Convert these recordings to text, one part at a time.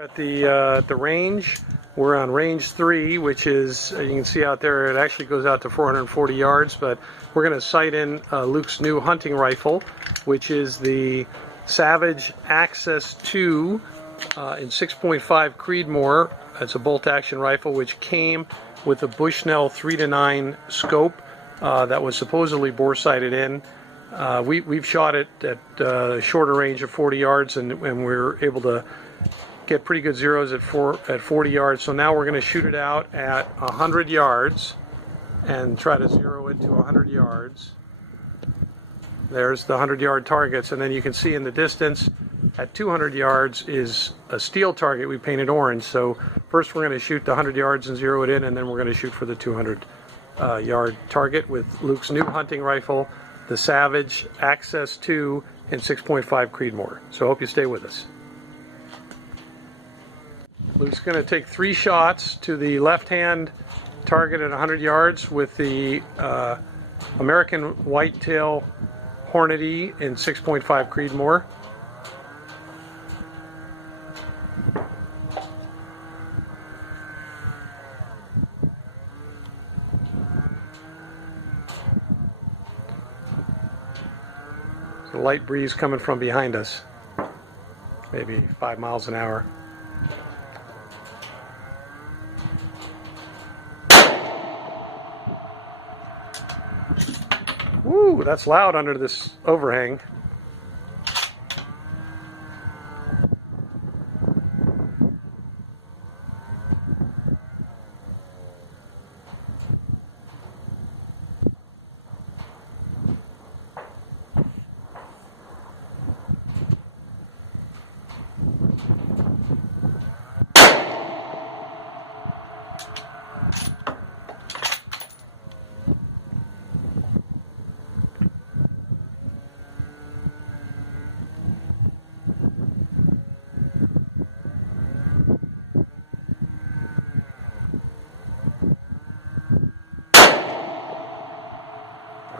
At the range, we're on range 3, which is, you can see out there, it actually goes out to 440 yards, but we're going to sight in Luke's new hunting rifle, which is the Savage Access 2 in 6.5 Creedmoor. It's a bolt-action rifle which came with a Bushnell 3-9 scope that was supposedly bore-sighted in. We've shot it at a shorter range of 40 yards, and we were able to get pretty good zeros at 40 yards. So now we're going to shoot it out at 100 yards and try to zero it to 100 yards. There's the 100-yard targets, and then you can see in the distance at 200 yards is a steel target we painted orange. So first we're going to shoot the 100 yards and zero it in, and then we're going to shoot for the 200-yard target with Luke's new hunting rifle, the Savage Access 2 in 6.5 Creedmoor. So I hope you stay with us. Luke's going to take 3 shots to the left-hand target at 100 yards with the American Whitetail Hornady in 6.5 Creedmoor. There's a light breeze coming from behind us, maybe 5 miles an hour. Woo, that's loud under this overhang.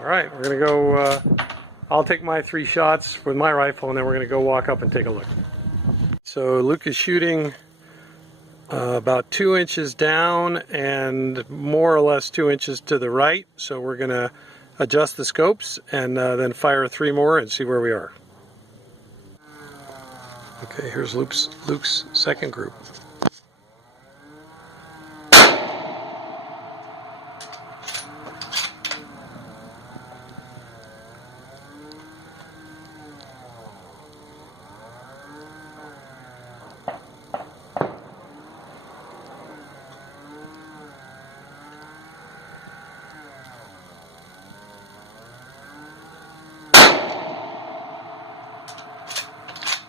Alright, we're going to go, I'll take my 3 shots with my rifle, and then we're going to go walk up and take a look. So Luke is shooting about 2 inches down and more or less 2 inches to the right. So we're going to adjust the scopes and then fire 3 more and see where we are. Okay, here's Luke's second group.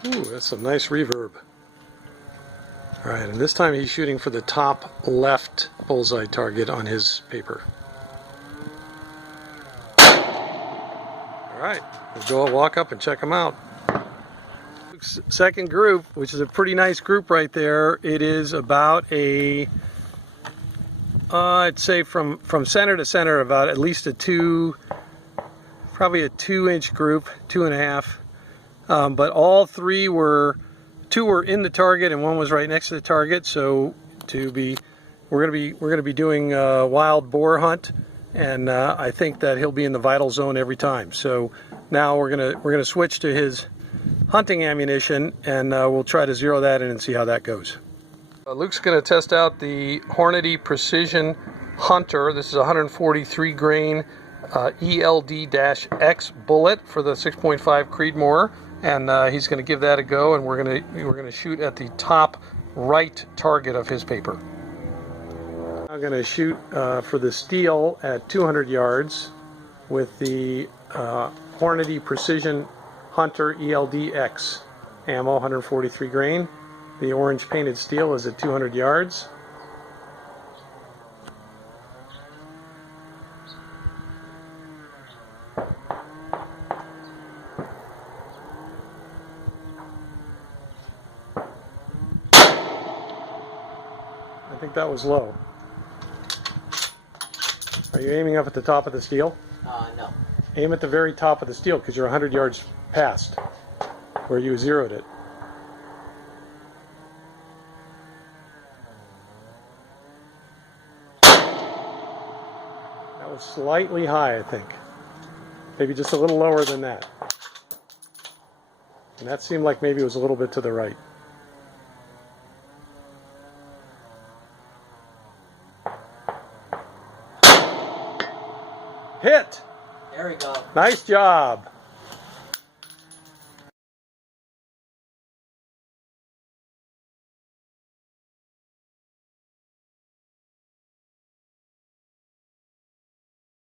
Ooh, that's some nice reverb. Alright, and this time he's shooting for the top left bullseye target on his paper. Alright, we'll go walk up and check him out. Second group, which is a pretty nice group right there. It is about a, I'd say from center to center, about at least probably a 2-inch group, 2.5. But all 3 were, 2 were in the target and 1 was right next to the target. So we're gonna be doing a wild boar hunt, and I think that he'll be in the vital zone every time. So now we're gonna switch to his hunting ammunition, and we'll try to zero that in and see how that goes. Luke's gonna test out the Hornady Precision Hunter. This is a 143 grain ELD-X bullet for the 6.5 Creedmoor. And he's going to give that a go, and we're going to shoot at the top right target of his paper. I'm going to shoot for the steel at 200 yards with the Hornady Precision Hunter ELD-X ammo, 143 grain. The orange painted steel is at 200 yards. I think that was low. Are you aiming up at the top of the steel? No. Aim at the very top of the steel, because you're 100 yards past where you zeroed it. was slightly high, I think. Maybe just a little lower than that. And that seemed like maybe it was a little bit to the right. Hit! There we go. Nice job.